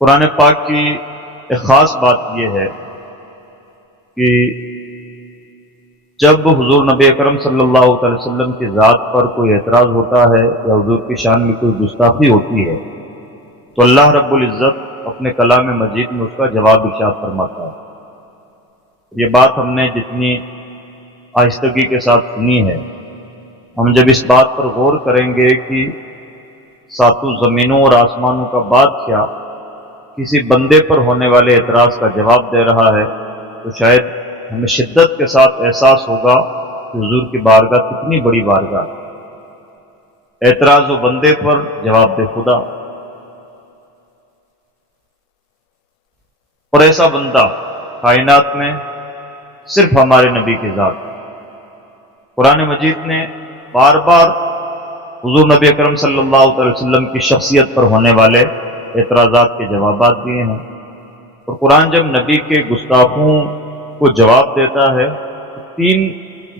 قرآن پاک کی ایک خاص بات یہ ہے کہ جب حضور نبی اکرم صلی اللہ علیہ وسلم کی ذات پر کوئی اعتراض ہوتا ہے یا حضور کی شان میں کوئی گستاخی ہوتی ہے تو اللہ رب العزت اپنے کلام مجید میں اس کا جواب ارشاد فرماتا ہے۔ یہ بات ہم نے جتنی آہستگی کے ساتھ سنی ہے، ہم جب اس بات پر غور کریں گے کہ ساتوں زمینوں اور آسمانوں کا بادشاہ کسی بندے پر ہونے والے اعتراض کا جواب دے رہا ہے تو شاید ہمیں شدت کے ساتھ احساس ہوگا کہ حضور کی بارگاہ کتنی بڑی بارگاہ ہے۔ اعتراض و بندے پر جواب دے خدا، اور ایسا بندہ کائنات میں صرف ہمارے نبی کی ذات ہے۔ قرآن مجید نے بار بار حضور نبی اکرم صلی اللہ علیہ وسلم کی شخصیت پر ہونے والے اعتراضات کے جوابات دیے ہیں، اور قرآن جب نبی کے گستاخوں کو جواب دیتا ہے تو تین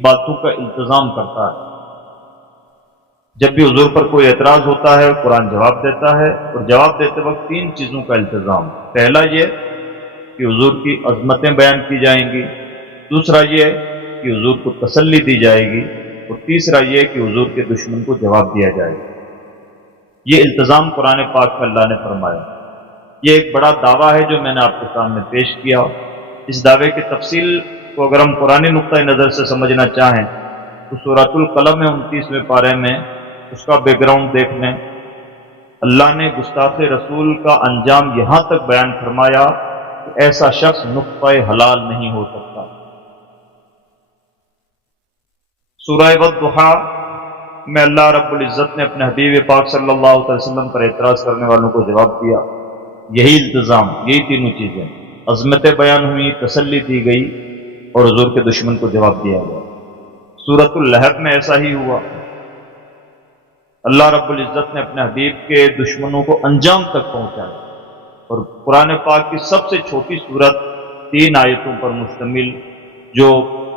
باتوں کا التزام کرتا ہے۔ جب بھی حضور پر کوئی اعتراض ہوتا ہے قرآن جواب دیتا ہے، اور جواب دیتے وقت تین چیزوں کا التزام۔ پہلا یہ کہ حضور کی عظمتیں بیان کی جائیں گی، دوسرا یہ کہ حضور کو تسلی دی جائے گی، اور تیسرا یہ کہ حضور کے دشمن کو جواب دیا جائے گا۔ یہ التزام قرآن پاک میں اللہ نے فرمایا۔ یہ ایک بڑا دعویٰ ہے جو میں نے آپ کے سامنے پیش کیا۔ اس دعوے کی تفصیل کو اگر ہم قرآنی نقطۂ نظر سے سمجھنا چاہیں تو سورۃ القلم میں 29ویں پارے میں اس کا بیک گراؤنڈ دیکھ لیں۔ اللہ نے گستاخ رسول کا انجام یہاں تک بیان فرمایا کہ ایسا شخص نطفہ حلال نہیں ہو سکتا۔ سورہ والضحیٰ میں اللہ رب العزت نے اپنے حبیب پاک صلی اللہ علیہ وسلم پر اعتراض کرنے والوں کو جواب دیا۔ یہی التزام، یہی تینوں چیزیں، عظمتیں بیان ہوئی، تسلی دی گئی، اور حضور کے دشمن کو جواب دیا گیا۔ سورۃ اللہب میں ایسا ہی ہوا۔ اللہ رب العزت نے اپنے حبیب کے دشمنوں کو انجام تک پہنچایا، اور قرآن پاک کی سب سے چھوٹی سورت 3 آیتوں پر مشتمل جو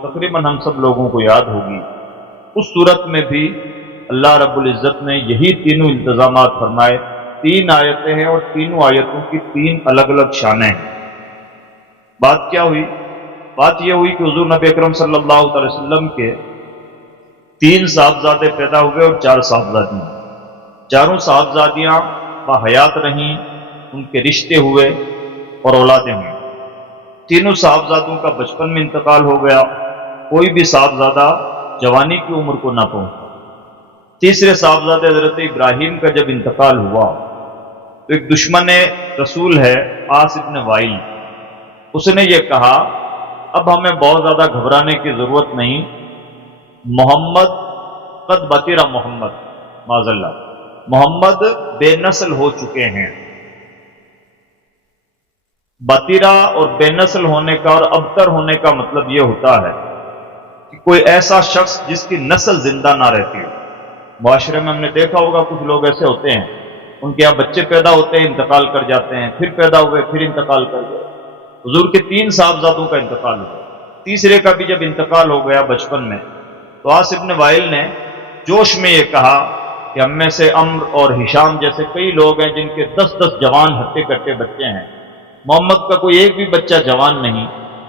تقریباً ہم سب لوگوں کو یاد ہوگی، اس صورت میں بھی اللہ رب العزت نے یہی تینوں التزامات فرمائے۔ 3 آیتیں ہیں اور تینوں آیتوں کی 3 الگ الگ شانیں ہیں۔ بات کیا ہوئی؟ بات یہ ہوئی کہ حضور نبی اکرم صلی اللہ علیہ وسلم کے 3 صاحبزادے پیدا ہوئے اور 4 صاحبزادیاں۔ چاروں صاحبزادیاں باحیات رہیں، ان کے رشتے ہوئے اور اولادیں ہوئیں۔ تینوں صاحبزادوں کا بچپن میں انتقال ہو گیا، کوئی بھی صاحبزادہ جوانی کی عمر کو نہ پہنچا۔ تیسرے صاحبزادے حضرت ابراہیم کا جب انتقال ہوا تو ایک دشمن رسول ہے عاص ابن وائل، اس نے یہ کہا اب ہمیں بہت زیادہ گھبرانے کی ضرورت نہیں، محمد قد بطیرہ، محمد معاذ اللہ، محمد بے نسل ہو چکے ہیں۔ بطیرہ اور بے نسل ہونے کا اور ابتر ہونے کا مطلب یہ ہوتا ہے کہ کوئی ایسا شخص جس کی نسل زندہ نہ رہتی ہو۔ معاشرے میں ہم نے دیکھا ہوگا کچھ لوگ ایسے ہوتے ہیں، ان کے یہاں بچے پیدا ہوتے ہیں، انتقال کر جاتے ہیں، پھر پیدا ہوئے، پھر انتقال کر گئے۔ حضور کے 3 صاحبزادوں کا انتقال ہوا، تیسرے کا بھی جب انتقال ہو گیا بچپن میں تو عاص ابن وائل نے جوش میں یہ کہا کہ ہم میں سے عمر اور ہشام جیسے کئی لوگ ہیں جن کے 10 جوان ہٹے کٹے بچے ہیں، محمد کا کوئی ایک بھی بچہ جوان نہیں،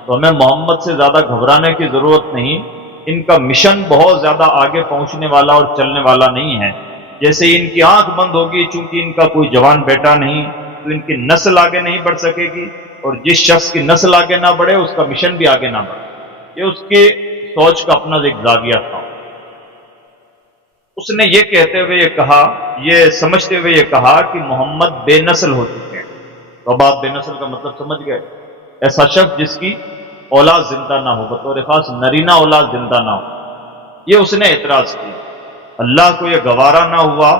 تو ہمیں محمد سے زیادہ گھبرانے کی ضرورت نہیں، ان کا مشن بہت زیادہ آگے پہنچنے والا اور چلنے والا نہیں ہے۔ جیسے ان کی آنکھ بند ہوگی، چونکہ ان کا کوئی جوان بیٹا نہیں تو ان کی نسل آگے نہیں بڑھ سکے گی، اور جس شخص کی نسل آگے نہ بڑھے اس کا مشن بھی آگے نہ بڑھے۔ یہ اس کی سوچ کا اپنا ایک زاویہ تھا۔ اس نے یہ کہتے ہوئے یہ کہا، یہ سمجھتے ہوئے یہ کہا کہ محمد بے نسل ہو چکے ہیں۔ تو اب آپ بے نسل کا مطلب سمجھ گئے، ایسا شخص جس کی اولاد زندہ نہ ہو، بطور خاص نرینہ اولاد زندہ نہ ہو۔ یہ اس نے اعتراض کیا۔ اللہ کو یہ گوارا نہ ہوا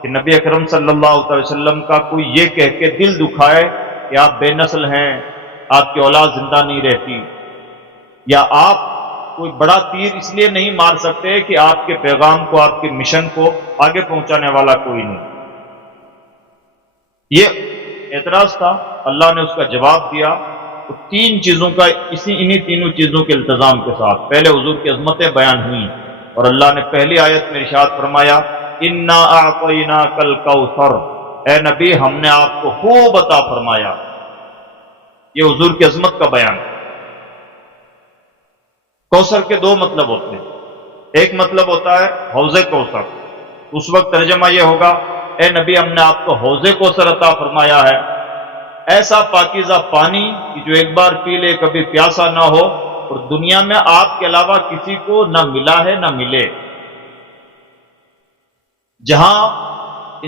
کہ نبی اکرم صلی اللہ علیہ وسلم کا کوئی یہ کہہ کے دل دکھائے کہ آپ بے نسل ہیں، آپ کی اولاد زندہ نہیں رہتی، یا آپ کوئی بڑا تیر اس لیے نہیں مار سکتے کہ آپ کے پیغام کو، آپ کے مشن کو آگے پہنچانے والا کوئی نہیں۔ یہ اعتراض تھا، اللہ نے اس کا جواب دیا۔ تو 3 چیزوں کا انہی تینوں چیزوں کے التزام کے ساتھ پہلے حضور کی عظمتیں بیان ہوئیں، اور اللہ نے پہلی آیت میں ارشاد فرمایا انا اعطیناک الکوثر، اے نبی ہم نے آپ کو خوب عطا فرمایا. یہ حضور کی عظمت کا بیان ہے. کوثر کے دو مطلب ہوتے ہیں. ایک مطلب ہوتا ہے حوض کوثر. اس وقت ترجمہ یہ ہوگا اے نبی ہم نے آپ کو حوض کوثر عطا فرمایا ہے، ایسا پاکیزہ پانی کہ جو ایک بار پی لے کبھی پیاسا نہ ہو، اور دنیا میں آپ کے علاوہ کسی کو نہ ملا ہے نہ ملے. جہاں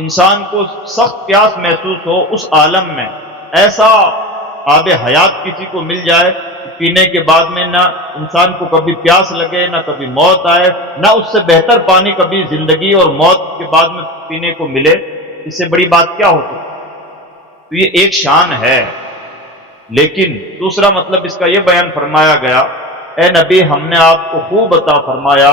انسان کو سخت پیاس محسوس ہو، اس عالم میں ایسا آب حیات کسی کو مل جائے پینے کے بعد میں نہ انسان کو کبھی پیاس لگے نہ کبھی موت آئے، نہ اس سے بہتر پانی کبھی زندگی اور موت کے بعد میں پینے کو ملے، اس سے بڑی بات کیا ہوتی؟ تو یہ ایک شان ہے. لیکن دوسرا مطلب اس کا یہ بیان فرمایا گیا اے نبی ہم نے آپ کو خوب عطا فرمایا